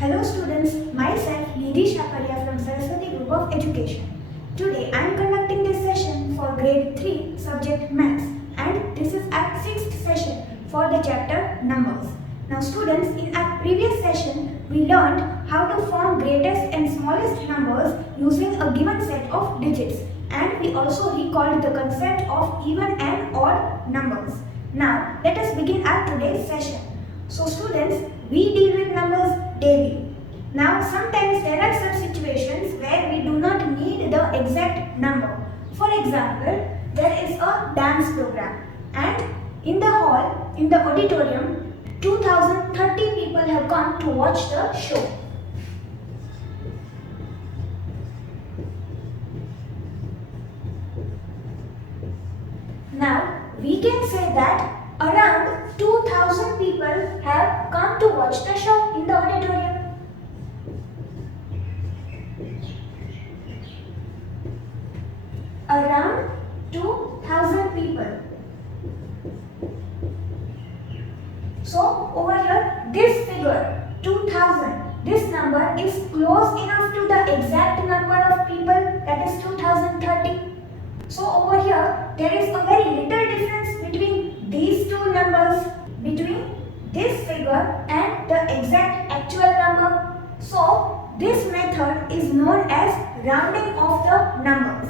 Hello students, myself Nidhi Shakaria from Saraswati Group of Education. Today I am conducting this session for grade 3 subject Maths, and this is our 6th session for the chapter Numbers. Now students, in our previous session we learned how to form greatest and smallest numbers using a given set of digits, and we also recalled the concept of even and odd numbers. Now let us begin our today's session. So students, we deal with numbers daily. Now sometimes there are such situations where we do not need the exact number. For example, there is a dance program, and in the hall, in the auditorium, 2030 people have come to watch the show. Now we can say that around 2000 people have come to watch the show in the auditorium. Around 2000 people. So over here, this figure 2000, this number is close enough to the exact number of people, that is 2030. So over here, there is a very little difference between these two numbers, between this figure and the exact actual number. So this method is known as rounding of the numbers.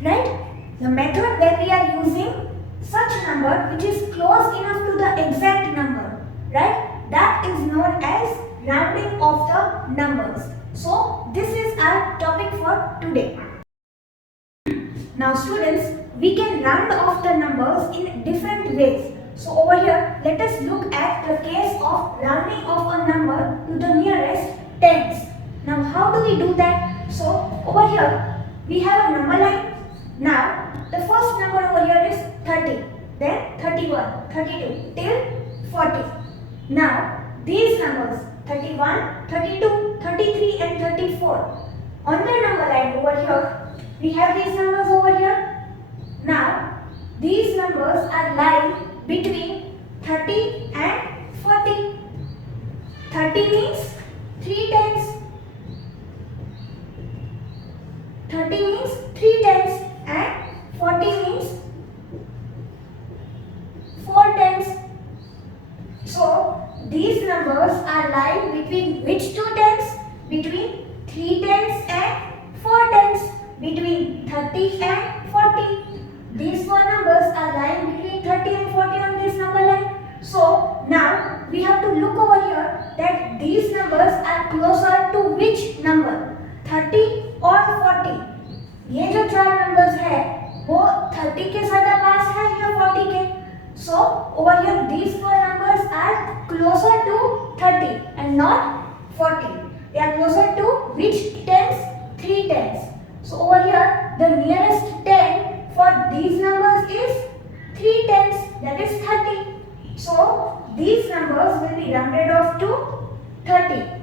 Right? The method where we are using such number which is close enough to the exact number, right? That is known as rounding of the numbers. So this is our topic for today. Now students, we can round off the numbers in different ways. So over here, let us look at the case of rounding off a number to the nearest tens. Now how do we do that? So over here, we have a number line. Now, the first number over here is 30, then 31, 32, till 40. Now, these numbers 31, 32, 33 and 34. On the number line over here, we have these numbers over here. Now, these numbers are lying between 30 and 40. 30 means 3 tens. 30 means 3 tens. And 40 means 4 tens. So these numbers are lying between which two tens? Between 3 tens and 4 tens. Between 30 and 40. These four numbers are lying between 30 and 40 on this number line. So now we have to look over here that these numbers are closer to which number? 30 or 40? ये जो चार numbers है वो 30 के ज़्यादा पास है या 40 के? So over here these four numbers are closer to 30 and not 40. They are closer to which tens? 3 tens. So over here the nearest 10 for these numbers is 3 tens, that is 30. So these numbers will be rounded off to 30.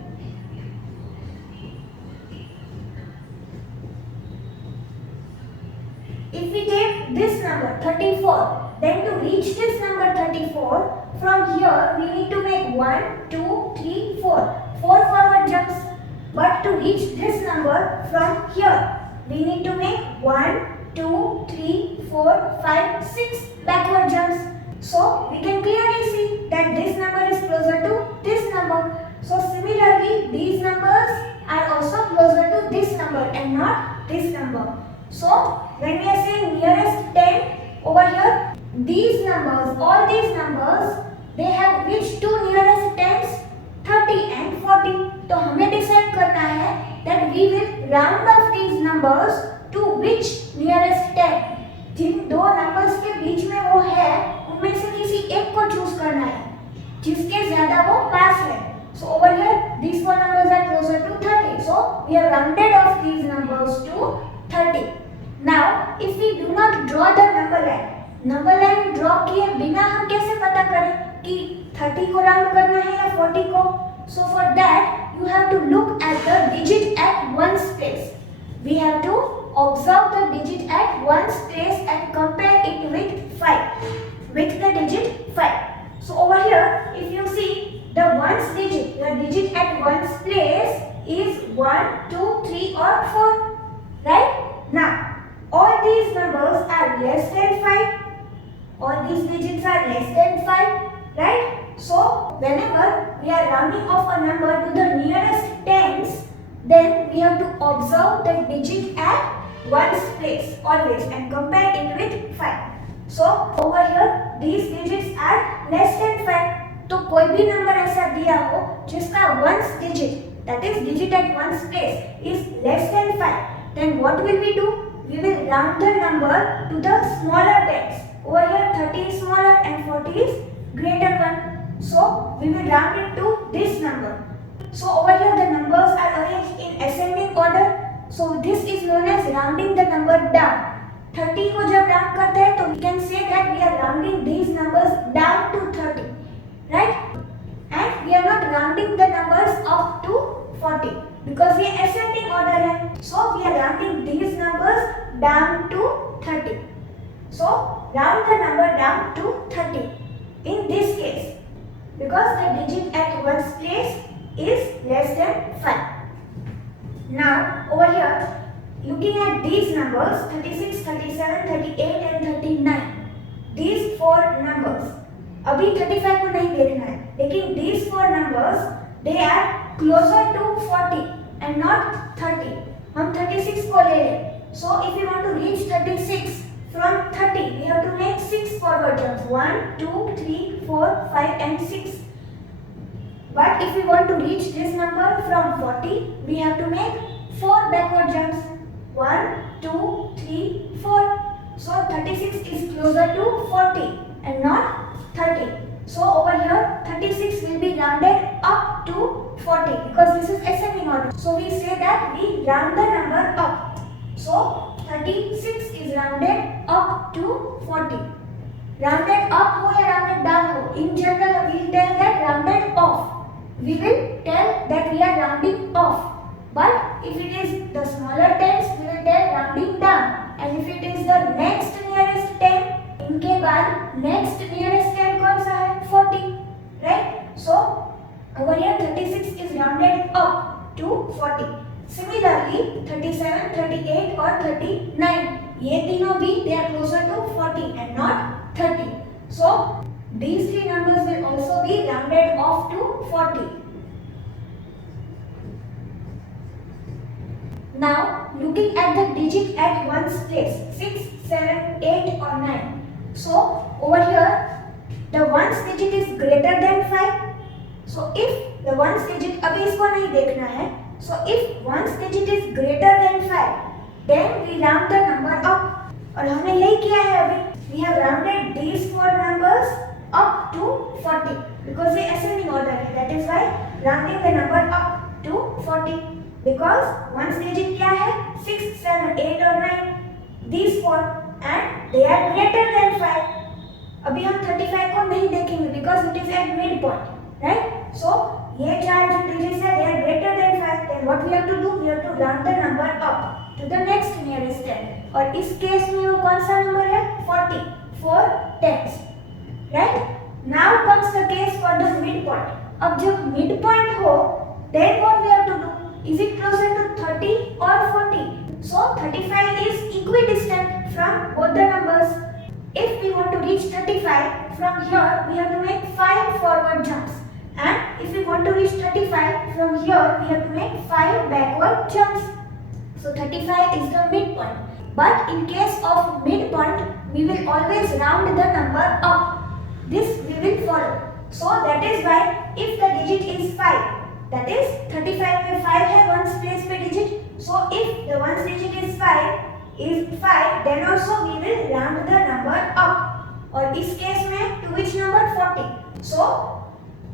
If we take this number 34, then to reach this number 34, from here we need to make 1, 2, 3, 4. 4 forward jumps. But to reach this number from here, we need to make 1, 2, 3, 4, 5, 6 backward jumps. So we can clearly see that this number is closer to this number. So similarly, these numbers are also closer to this number and not this number. So when we are saying nearest 10 over here, these numbers, all these numbers, they have which two nearest tens? 30 and 40. तो हमें decide करना है that we will round off these numbers to which nearest 10. जिन दो numbers के बीच में वो है, उनमें से किसी एक को choose करना है, जिसके ज़्यादा वो पास है. So over here, these four numbers are closer to 30. So we have rounded off these numbers to 30. Now, if we do not draw the number line draw किए बिना हम कैसे पता करें कि 30 को राउंड करना है या 40 को? So for that, you have to look at the digit at one's place. We have to observe the digit at one's place and compare it with 5, with the digit 5. So over here, if you see the ones digit, the digit at one's place is 1, 2, 3 or 4, right? Now, all these numbers are less than 5. All these digits are less than 5, right? So, whenever we are rounding off a number to the nearest tens, then we have to observe the digit at one's place always and compare it with 5. So, over here, these digits are less than 5. तो कोई भी number ऐसा दिया हो जिसका ones digit, that is digit at one's place, is less than 5, then what will we do? We will round the number to the smaller tens. Over here 30 is smaller and 40 is greater one. So we will round it to this number. So over here the numbers are arranged in ascending order. So this is known as rounding the number down. 30 को जब round करते हैं तो we can say that we are rounding these numbers down to 30, right? And we are not rounding the numbers up to 40 because ये ascending order है. So we are rounding these numbers down to 30. So round the number down to 30 in this case because the digit at one's place is less than 5. Now over here looking at these numbers 36, 37, 38 and 39, these four numbers, अभी 35 को नहीं देखना है लेकिन these four numbers they are closer to 40 and not 30. हम 36 को ले लें. So if we want to reach 36 from 30, we have to make 6 forward jumps. 1, 2, 3, 4, 5 and 6. But if we want to reach this number from 40, we have to make 4 backward jumps. 1, 2, 3, 4. So 36 is closer to 40 and not 30. So over here 36 will be rounded up to 40 because this is ascending order. So we say that we round the number up. So 36 is rounded up to 40. Rounded up हो या rounded down हो, in general we will tell that rounded off. We will tell that we are rounding off. But if it is the smaller tens, we will tell rounding down. And if it is the next nearest 10, इनके बाद next nearest 10 कौन सा है? 40, right? So over here 36 is rounded up to 40. Similarly 37, 38 or 39, ये तीनों भी they are closer to 40 and not 30. So these three numbers will also be rounded off to 40. Now looking at the digit at one's place 6, 7, 8 or 9. So over here the ones digit is greater than 5. So if the ones digit, अभी इसको नहीं देखना है. So if ones digit is greater than 5, then we round the number up. और हमने यही किया है अभी. We have rounded these four numbers up to 40 because ये ascending order है. That is why rounding the number up to 40 because ones digit क्या है? 6, 7, 8 और 9. These four and they are greater than 5. अभी हम 35 को नहीं देखेंगे because it is at midpoint, right? So ये चार जो digits है they are greater than 5. Then what we have to do? We have to round the number up to the next nearest 10. और इस केस में वो कौन सा नंबर है? 40. 4 tens, right? Now comes the case for the midpoint. अब जब midpoint हो, then what we have to do? Is it closer to 30 or 40? So 35 is equidistant from both the numbers. If we want to reach 35 from here, we have to make 5 forward jumps. And if we want to reach 35 from here, we have to make 5 backward jumps. So 35 is the midpoint. But in case of midpoint, we will always round the number up. This we will follow. So that is why if the digit is 5, that is 35 में 5 है ones place पे digit. So if the ones digit is 5, then also we will round the number up. और इस case में to which number? 40. So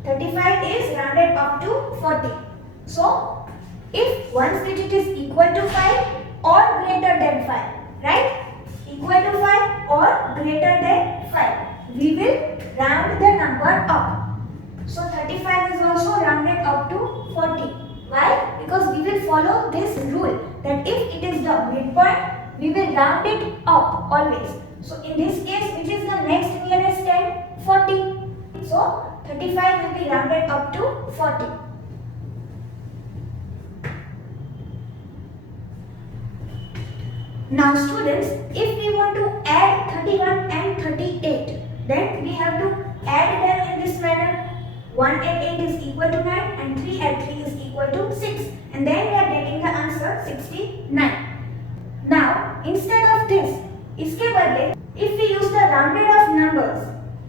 35 is rounded up to 40. So if ones digit is equal to 5 or greater than 5, right? or greater than 5. We will round the number up. So 35 is also rounded up to 40. Why? Because we will follow this rule that if it is the midpoint, we will round it up always. So in this case, which is the next nearest 10? 40. So 35 will be rounded up to 40. Now students, if we want to add 31 and 38, then we have to add them in this manner. 1 and 8 is equal to 9 and 3 and 3 is equal to 6. And then we are getting the answer 69. Now, instead of this, iske badle, if we use the rounded off numbers,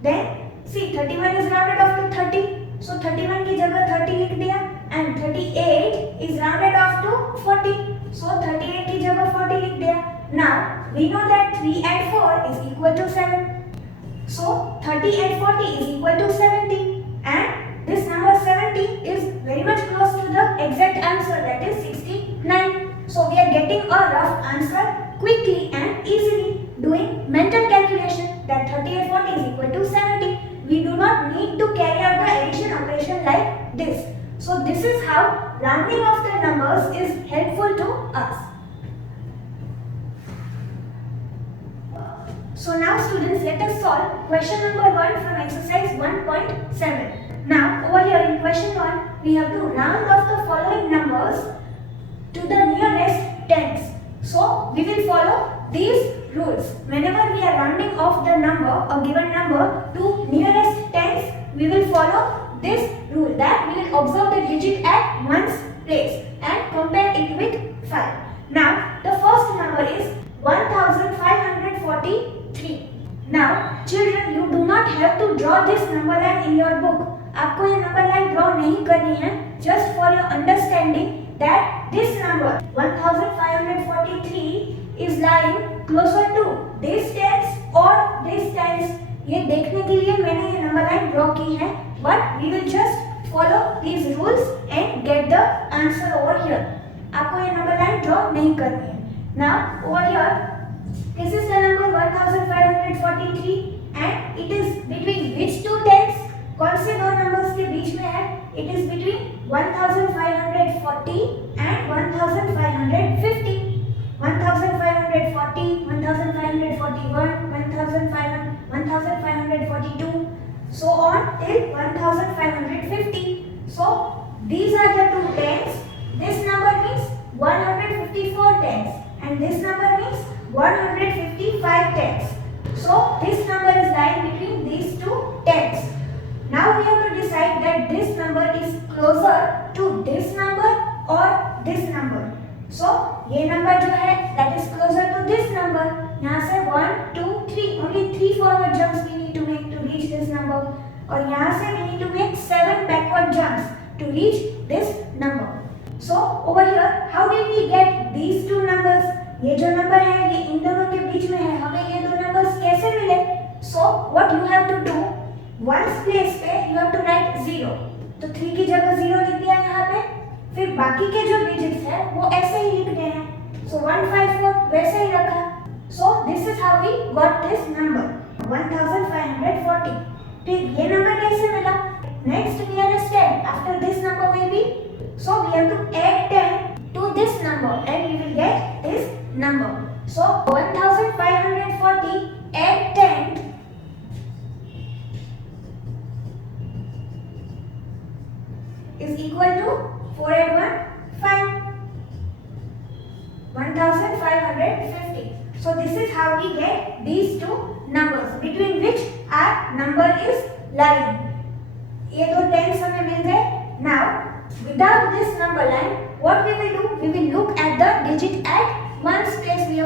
then see 31 is rounded off to 30. So 31 की जगह 30 लिख दिया and 38 is rounded off to 40. So 38 की जगह 40 लिख दिया. Now we know that 3 and 4 is equal to 7. So 30 and 40 is equal to 70. And this number 70 is very much close to the exact answer, that is 69. So we are getting a rough answer quickly and easily doing mental calculation that 30 and 40 is equal to 70. We do not need to carry out the addition operation like this. So this is how rounding of the numbers is helpful to us. So now students, let us solve question number 1 from exercise 1.7. Now over here in question 1, we have to round off the following numbers to the nearest tens. So we will follow these rules. Whenever we are rounding off the number, a given number to nearest tens, we will follow this rule that we will observe the digit at one's place and compare it with 5. Now the first number is 1543. Now children, you do not have to draw this number line in your book. आपको ये number line draw नहीं करनी है. Just for your understanding that this number 1543 is lying closer to this tens or this tens. ये देखने के लिए मैंने ये number line draw की है. But we will just follow these rules and get the answer over here. आपको ये number line draw नहीं करनी है. Now over here, this is the number 1543 and it is between which two tens? कौन से दो numbers के बीच में है? It is between 1540 and 1550. 1540, 1541, 1542, so on till 1550. So these are the two tens. This number means 154 tens and this number means 155 tens. So this number is lying between these two tens. Now we have to decide that this number is closer to this number or this number. So ये number जो है that is closer to this number. यहाँ से 1, 2, 3 only 3 forward jumps we need to make to reach this number. और यहाँ से we need to make 7 backward jumps to reach this number. So over here, how did we get these two numbers? ये जो number है ये इन दोनों के बीच में है. हमें ये दो numbers कैसे मिले? So what you have to do? Ones place पे you have to write 0. तो 3 की जगह 0 लिख दिया यहाँ पे. फिर बाकी के जो digits है वो ऐसे ही लिख दिए हैं. So 154 वैसे ही रखा. So this is how we got this number 1540. फिर ये number कैसे मिला? Next nearest 10 after this number will be. So we have to add 10 to this number and we will get this number. So 1540 add 10 is equal to 4 and 1 5. 1550. So this is how we get these two numbers between which our number is lying. ये दो tens हमें मिल गए. Now without this number line, what we will do? We will look at the digit at ones place. We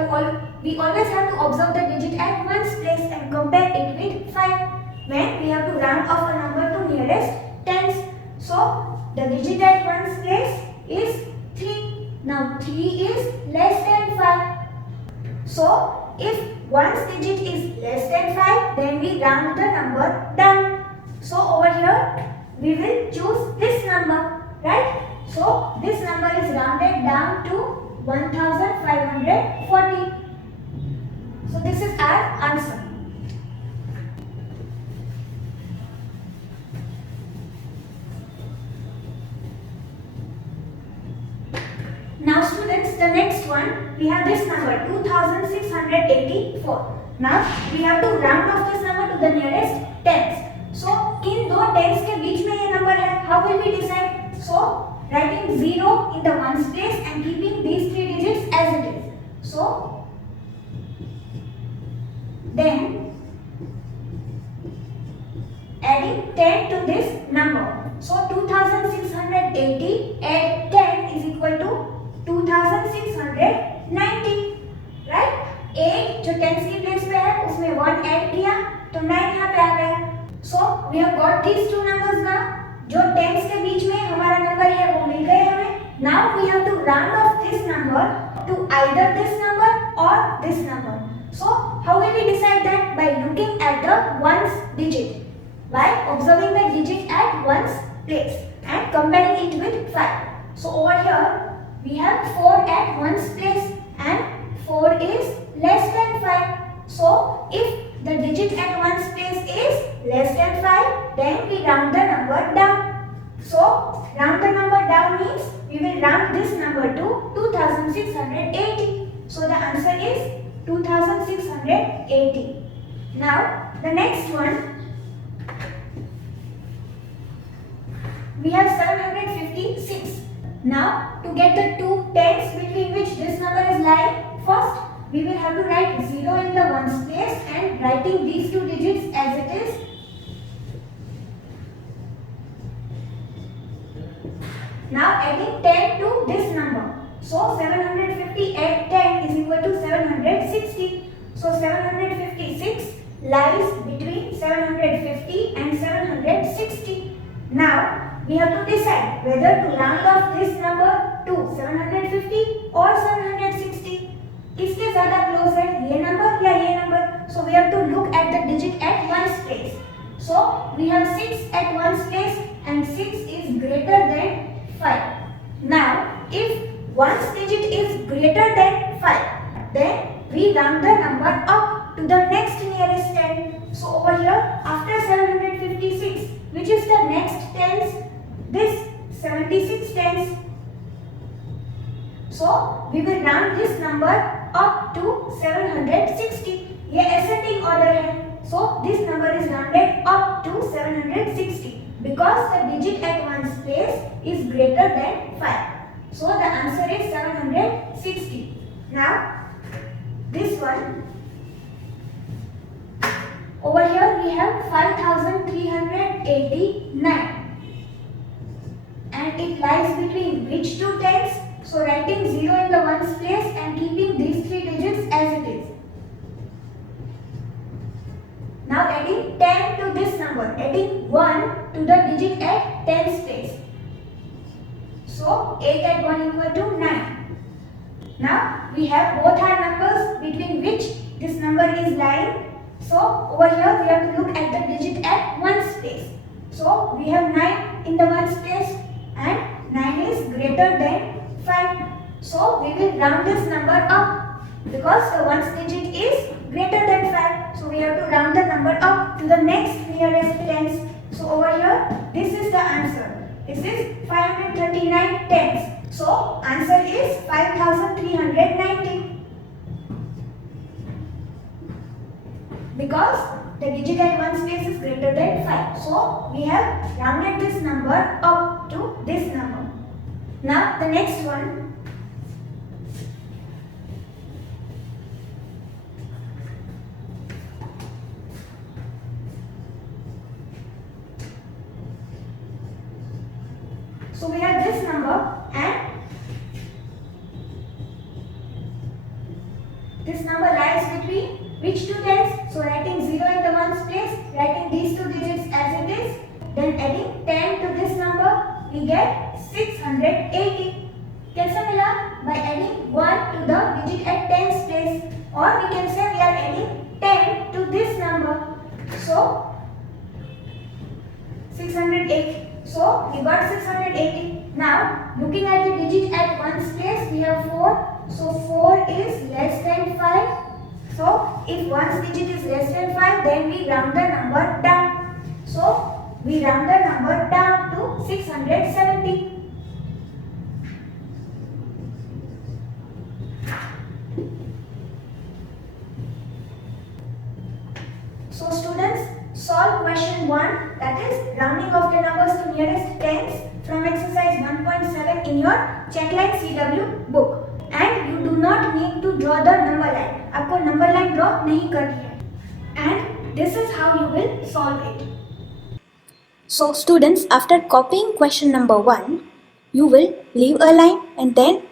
always have to observe the digit at ones place and compare it with 5 when we have to round off a number to nearest tens. So the digit at ones place is 3. Now 3 is less than 5. So if one's digit is less than 5, then we round the number down. So over here we will choose this number, right? So this number is rounded down to 1540. So this is our answer. one, we have this number 2684. Now we have to round off this number to the nearest tens. So किन दो tens के बीच में ये number है, how will we decide? So writing 0 in the ones place and keeping these three digits as it is. So then adding 10 to this number. So 2680 add 10 is equal to 2690, right? 8 जो tens की place पे है उसमें 1 add किया तो 9 यहाँ पे आ गया. So we have got these two numbers now. जो tens के बीच में हमारा नंबर है वो मिल गए हमें. Now we have to round off this number to either this number or this number. So how will we decide that? By looking at the ones digit, by observing the digit at ones place and comparing it with 5. So over here we have 4 at ones place and 4 is less than 5. So if the digit at ones place is less than 5, then we round the number down. So round the number down means we will round this number to 2680. So the answer is 2680. Now the next one, we have 756. Now to get the two tens between which this number is lying, first we will have to write 0 in the ones place and writing these two digits as it is. Now adding 10 to this number. So 750 add 10 is equal to 760. So 756 lies between 750 and 760. Now we have to decide whether to round off this number to 750 or 760. किसके ज़्यादा close है, ये number या ये number? So we have to look at the digit at ones place. So we have 6 at ones place and 6 is greater than 5. Now if ones digit is greater than 5, then we round the number up to the next nearest 10. So over here after 756, which is the next tens? This 76 tens. So we will round this number up to 760. ये ascending order है. So this number is rounded up to 760 because the digit at ones place is greater than 5. So the answer is 760. Now this one, over here we have 5389 and it lies between which two tens? So writing 0 in the ones place and keeping these three digits as it is. Now adding 10 to this number, adding 1 to the digit at tens place. So 8 at 1 equal to 9. Now we have both our numbers between which this number is lying. So over here we have to look at the digit at ones place. So we have 9 in the ones place and 9 is greater than 5. So we will round this number up because the ones digit is greater than 5. So we have to round the number up to the next nearest tens. So over here this is the answer. This is 539 tens. So answer is 5390. Because the digit at ones place is greater than 5. So we have rounded this number up to this number. Now the next one, so we have this number and this number lies between which two tens? So writing 0 in the ones place, writing these two digits as it is, then adding 10 to this number, we get 680. कैसे मिला? By adding 1 to the digit at tens place, or we can say we are adding 10 to this number. So 680. So we got 680. Now looking at the digit at ones place, we have 4. So 4 is less than 5. So if ones digit is less than 5, then we round the number down. So we round the number down to 670. solve question 1, that is rounding of the numbers to nearest tens from exercise 1.7 in your Checkline CW book. And you do not need to draw the number line. आपको number line draw नहीं करनी है. And this is how you will solve it. So students, after copying question number 1, you will leave a line and then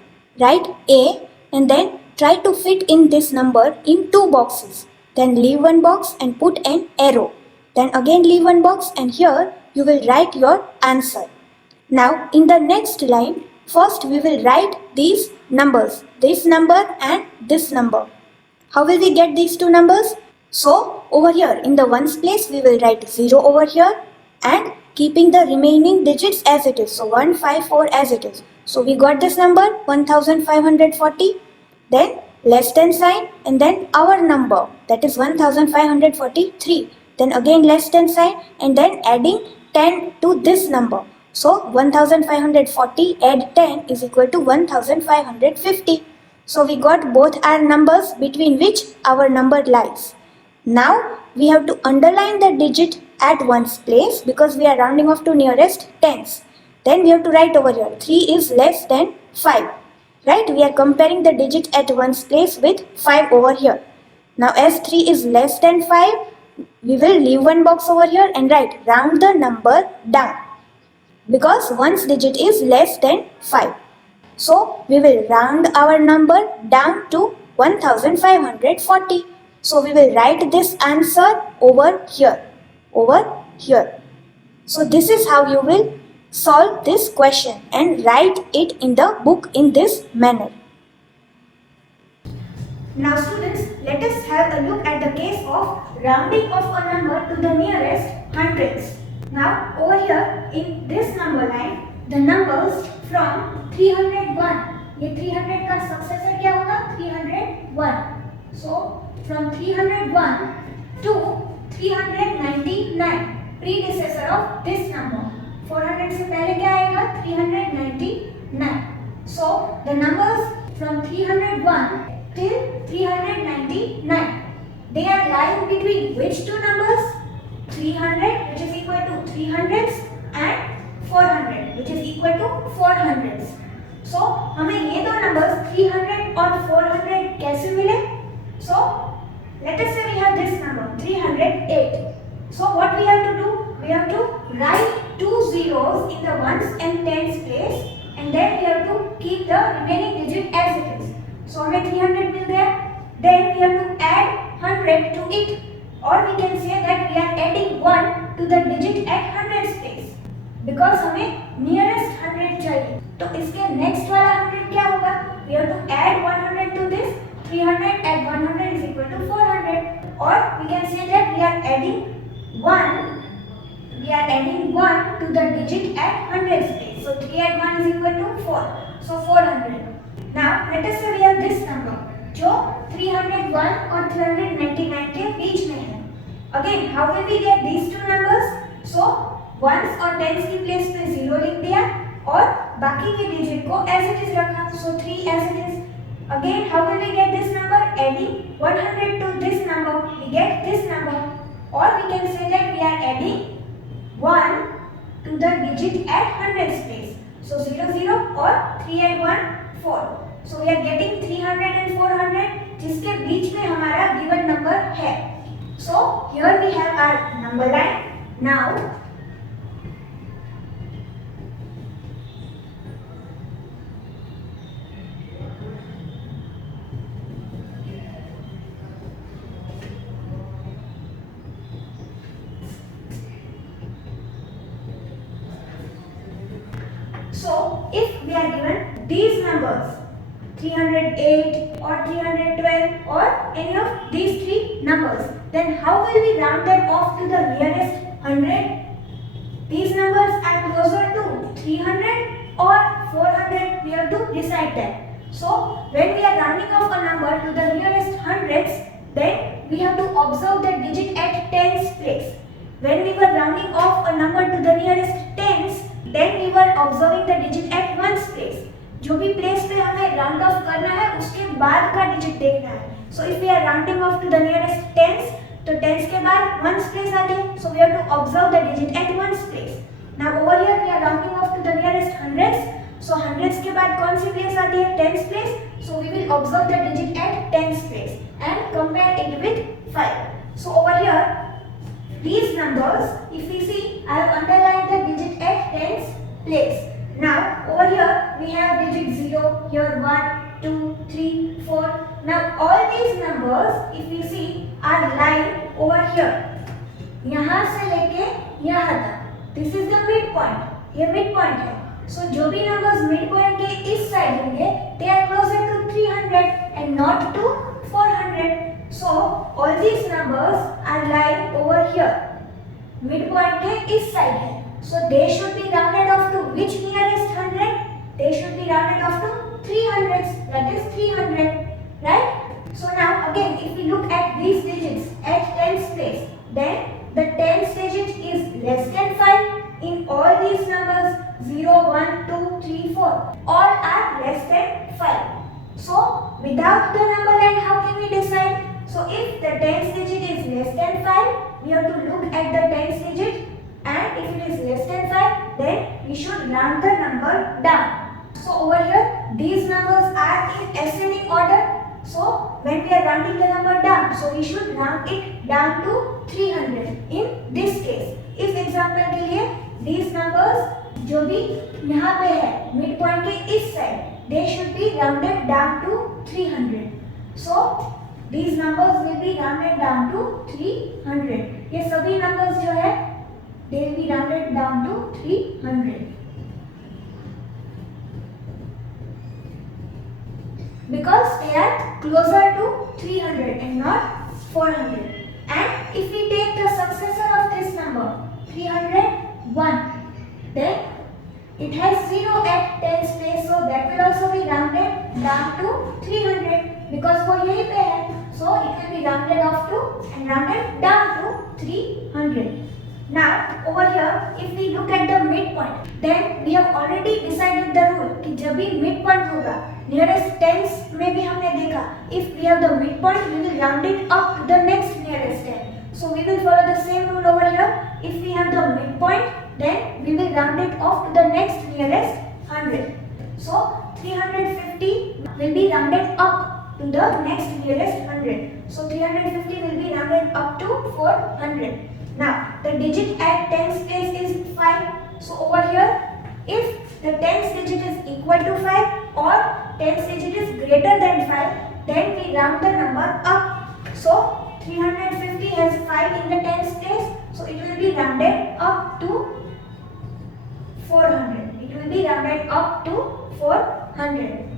write A and then try to fit in this number in 2 boxes. Then leave one box and put an arrow. Then again leave one box and here you will write your answer. Now in the next line, first we will write these numbers, this number and this number. How will we get these 2 numbers? So over here in the ones place we will write 0 over here and keeping the remaining digits as it is. So 154 as it is. So we got this number 1540. Then less than sign and then our number, that is 1543. Then again less than sign and then adding 10 to this number. So 1540 add 10 is equal to 1550. So we got both our numbers between which our number lies. Now we have to underline the digit at ones place because we are rounding off to nearest tens. Then we have to write over here 3 is less than 5. Right? We are comparing the digit at ones place with 5 over here. Now as 3 is less than 5, we will leave one box over here and write round the number down because one's digit is less than 5. So we will round our number down to 1540. So we will write this answer over here. So this is how you will solve this question and write it in the book in this manner. Now students, let us have a look at the case of rounding of a number to the nearest hundreds. Now over here in this number line, the numbers from 301, ये 300 का successor क्या होगा? 301. So from 301 to 399, predecessor of this number. 400 से पहले क्या आएगा? 399. So the numbers from 301 till 399, they are lying between which 2 numbers? 300 which is equal to 300s and 400 which is equal to 400s. So हमें ये दो numbers 300 और 400 कैसे मिले? So let us say we have this number 308. So what we have to do? We have to write 2 zeros in the ones and tens place and then we have to keep the remaining digit as it is. So हमें 300 मिल गया. Then we have to add 100 to it, or we can say that we are adding 1 to the digit at 100 place because हमें nearest 100 चाहिए. तो इसके next वाला 100 क्या होगा? We have to add 100 to this. 300 add 100 is equal to 400, or we can say that we are adding 1 to the digit at 100 place. So 3 add 1 is equal to 4. So 400. Now let us say we have this number जो 301 और 399 के बीच में है. Again, how will we get these 2 numbers? So ones और tens की place पे 0 लिख दिया और बाकी के digit को as it is रखा. So 3 as it is. Again, how will we get this number? Adding 100 to this number, we get this number. Or we can say that we are adding 1 to the digit at 100 place. So 0 0 or 3 and 1 4. So we are getting 300 and 400 जिसके बीच में हमारा given number है. So here we have our number line. Now so if we are given these numbers 308 or 312 or any of these 3 numbers, then how will we round them off to the nearest 100? These numbers are closer to 300 or 400, we have to decide that. So when we are rounding off a number to the nearest hundreds, then we have to observe the digit at tens place. When we were rounding off a number to the nearest tens, then we were observing the digit at ones place. जो भी place पे हमें round of करना है उसके बाद का digit देखना है. So if we are rounding off to the nearest tens, तो टेंस के बाद वंस प्लेस आ गए, so we have to observe the digit at ones place. Now over here we are rounding off to the nearest hundreds, so hundreds के बाद कौन सी place आती है? Tens place, so we will observe the digit at tens place and compare it with 5. So over here these numbers, if we see, I have underlined the digit at tens place. Now over here we have digit 0, here 1, 2, 3, 4. Now all these numbers, if we see, are lying over here. यहाँ से लेके यहाँ तक. This is the midpoint. ये midpoint है. So जो भी numbers midpoint के इस side होंगे, they are closer to 300 and not to 400. So all these numbers are lying over here. Midpoint के इस side है. So they should be rounded off to which nearest 100? They should be rounded off to 300s. That is 300, right? So now again, if we look at these digits at tens place, then the tens digit is less than 5 in all these numbers 0, 1, 2, 3, 4. All are less than 5. So without the number line, how can we decide? So if the tens digit is less than 5, we have to look at the tens digit, and if it is less than 5, then we should round the number down. So over here these numbers are in ascending order. So when we are rounding the number down, so we should round it down to 300 in this case. इस example के लिए these numbers जो भी यहाँ पे है mid point के इस side, they should be rounded down to 300. So these numbers will be rounded down to 300. ये सभी numbers जो है they will be rounded down to 300. Because they are closer to 300 and not 400. And if we take the successor of this number 301, then it has 0 at tens place, so that will also be rounded down to 300 because वो यहीं पे है, so it will be rounded off to and rounded down to 300. Now over here if we look at the midpoint, then we have already decided the rule कि जब भी midpoint होगा nearest tens में भी हमने देखा, if we have the midpoint we will round it up to the next nearest ten. So we will follow the same rule over here. If we have the midpoint, then we will round it off to the next nearest 100. So 350 will be rounded up to the next nearest 100. So 350 will be rounded up to 400. Now the digit at tens place is 5. So over here, if the tens digit is equal to 5 or tens digit is greater than 5, then we round the number up. So 350 has 5 in the tens place, so it will be rounded up to 400. It will be rounded up to 400.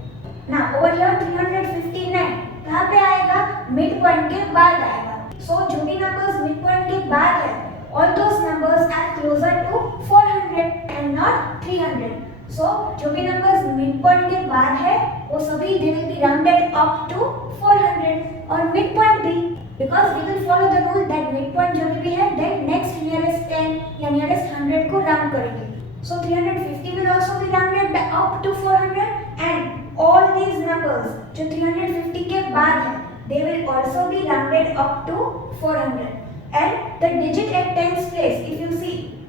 Now over here 359 कहाँ पे आएगा? Mid point के बाद आएगा. So जो भी numbers mid point के बाद है, all those numbers are closer to 400 and not 300. So जो भी numbers मिड पॉइंट के बाद है, वो सभी they will be rounded up to 400 और मिड पॉइंट भी, because we will follow the rule that midpoint जो भी है then next nearest 10 या nearest 100 को round करेंगे. So 350 will also be rounded up to 400 and all these numbers जो 350 के बाद है they will also be rounded up to 400. And the digit at tens place, if you see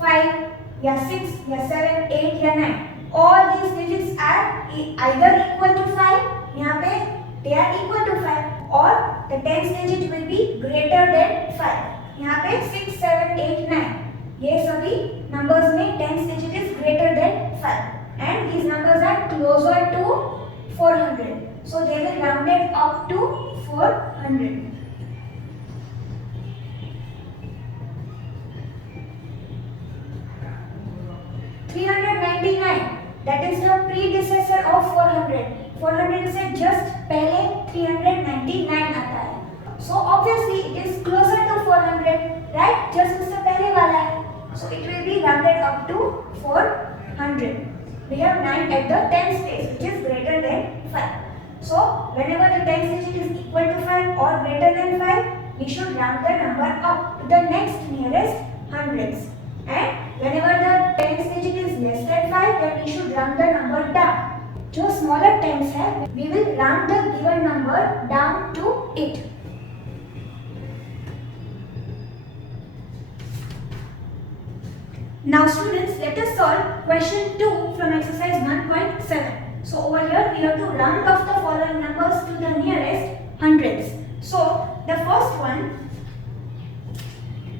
5 या 6 या 7, 8 या 9, all these digits are either equal to 5, यहाँ पे they are equal to 5, or the tens digit will be greater than 5. यहाँ पे 6, 7, 8, 9 ये सभी numbers में tens digit is greater than 5 and these numbers are closer to 400. So they will round it up to 400. That is the predecessor of 400. 400 से just पहले 399 आता है. So obviously it is closer to 400, right? Just उससे पहले वाला है. So it will be rounded up to 400. We have 9 at the tens place, which is greater than 5. So whenever the tens digit is equal to 5 or greater than 5, we should round the number up to the next nearest hundreds. And whenever the tens digit is less than 5, then we should round the number down. जो smaller tens है, we will round the given number down to it. Now students, let us solve question 2 from exercise 1.7. So over here we have to round off the following numbers to the nearest hundreds. So the first one,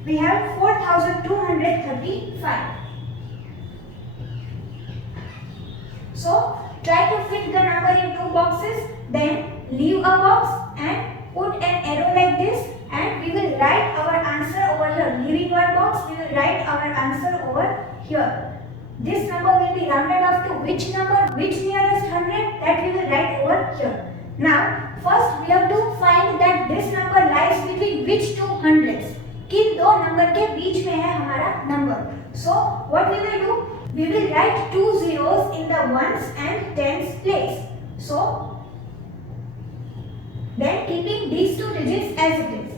we have 4235. So try to fit the number in two boxes, then leave a box and put an arrow like this, and we will write our answer over here. Leaving one box, we will write our answer over here. This number will be rounded off to which number, which nearest 100, that we will write over here. Now first we have to find that this number lies between which two hundreds. किन दो number के बीच में है हमारा number. So what we will do, we will write two zeros in the ones and tens place. So then keeping these two digits as it is.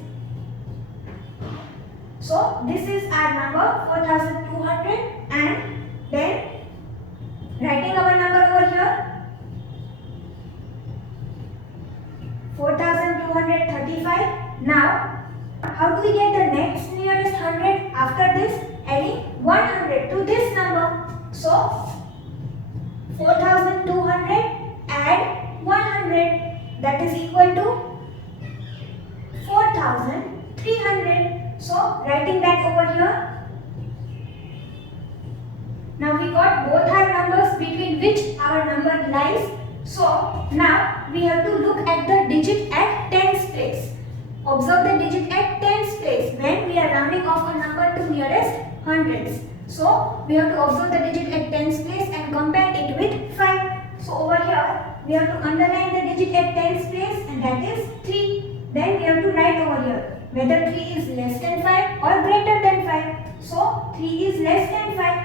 So this is our number 4200, and then writing our number over here 4235. Now how do we get the next nearest 100 after this? Adding 100 to this number. So 4200 add 100, that is equal to 4300. So writing that over here. Now we got both our numbers between which our number lies. So now we have to look at the digit at tens place. Observe the digit at tens place when we are rounding off a number to nearest hundreds. So we have to observe the digit at tens place and compare it with 5. So over here we have to underline the digit at tens place, and that is 3. Then we have to write over here whether 3 is less than 5 or greater than 5. So 3 is less than 5.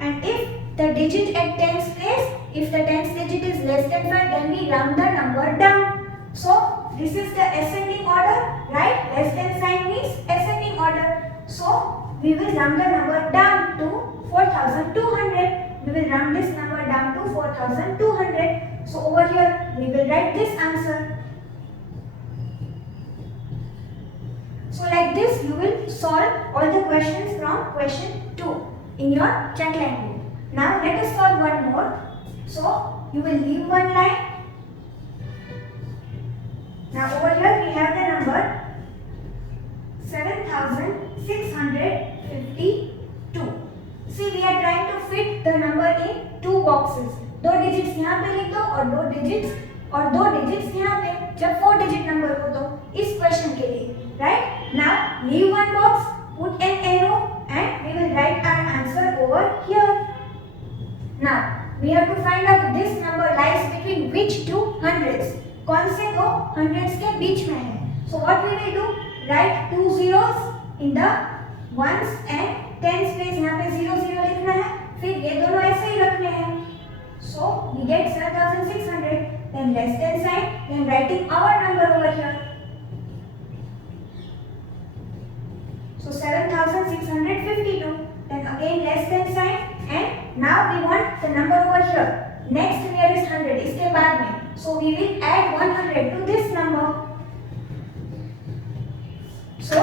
And if the digit at tens place, if the tens digit is less than 5, then we round the number down. So this is the ascending order, right? Less than sign means ascending order. So we will round the number down to 4200. We will round this number down to 4200. So over here we will write this answer. So like this you will solve all the questions from question 2 in your chatline book. Now let us solve one more. So you will leave one line. Now over here we have the number 7652. See, we are trying to fit the number in two boxes. दो digits यहाँ पे लिख दो और दो digits यहाँ पे, जब 4 digit number हो तो इस question के लिए, right? Now leave one box, put an arrow, and we will write our answer over here. Now we have to find out this number lies between which two hundreds. कौन से दो hundreds के बीच में है. So what we will do, write two zeros in the ones and tens place. यहाँ पे 0 0 लिखना है, फिर ये दोनों ऐसे ही रखने हैं. So we get 7600, then less than sign, then writing our number over here. So 7652, then again less than sign, and now we want the number over here, next nearest 100 इसके बाद में. So we will add 100 to this number. So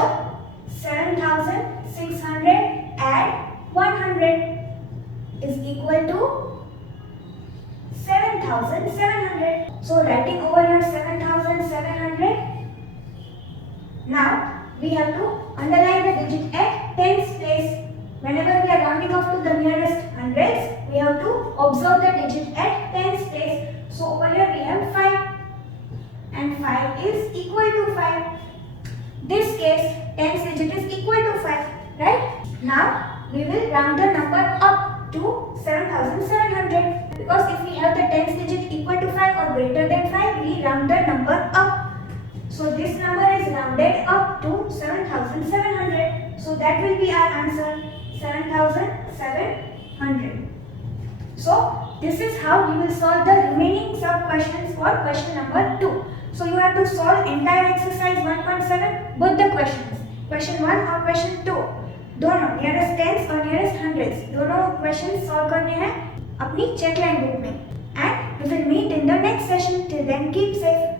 7600 add 100 is equal to 7700. So writing over here 7700. Now we have to underline the digit at tens place. Whenever we are rounding off to the nearest hundreds, we have to observe the digit at tens place. So over here we have 5, and 5 is equal to 5. This case, tens digit is equal to 5, right? Now we will round the number up to 7700, because if we have the tens digit equal to 5 or greater than 5, we round the number up. So this number is rounded up to 7700. So that will be our answer, 7700. So this is how you will solve the remaining sub questions for question number 2. So you have to solve entire exercise 1.7, both the questions, question 1 और question 2, दोनों nearest tens और nearest hundreds, दोनों questions solve करने हैं अपनी चेकलाइन book में. And we will meet in the next session. Till then, keep safe.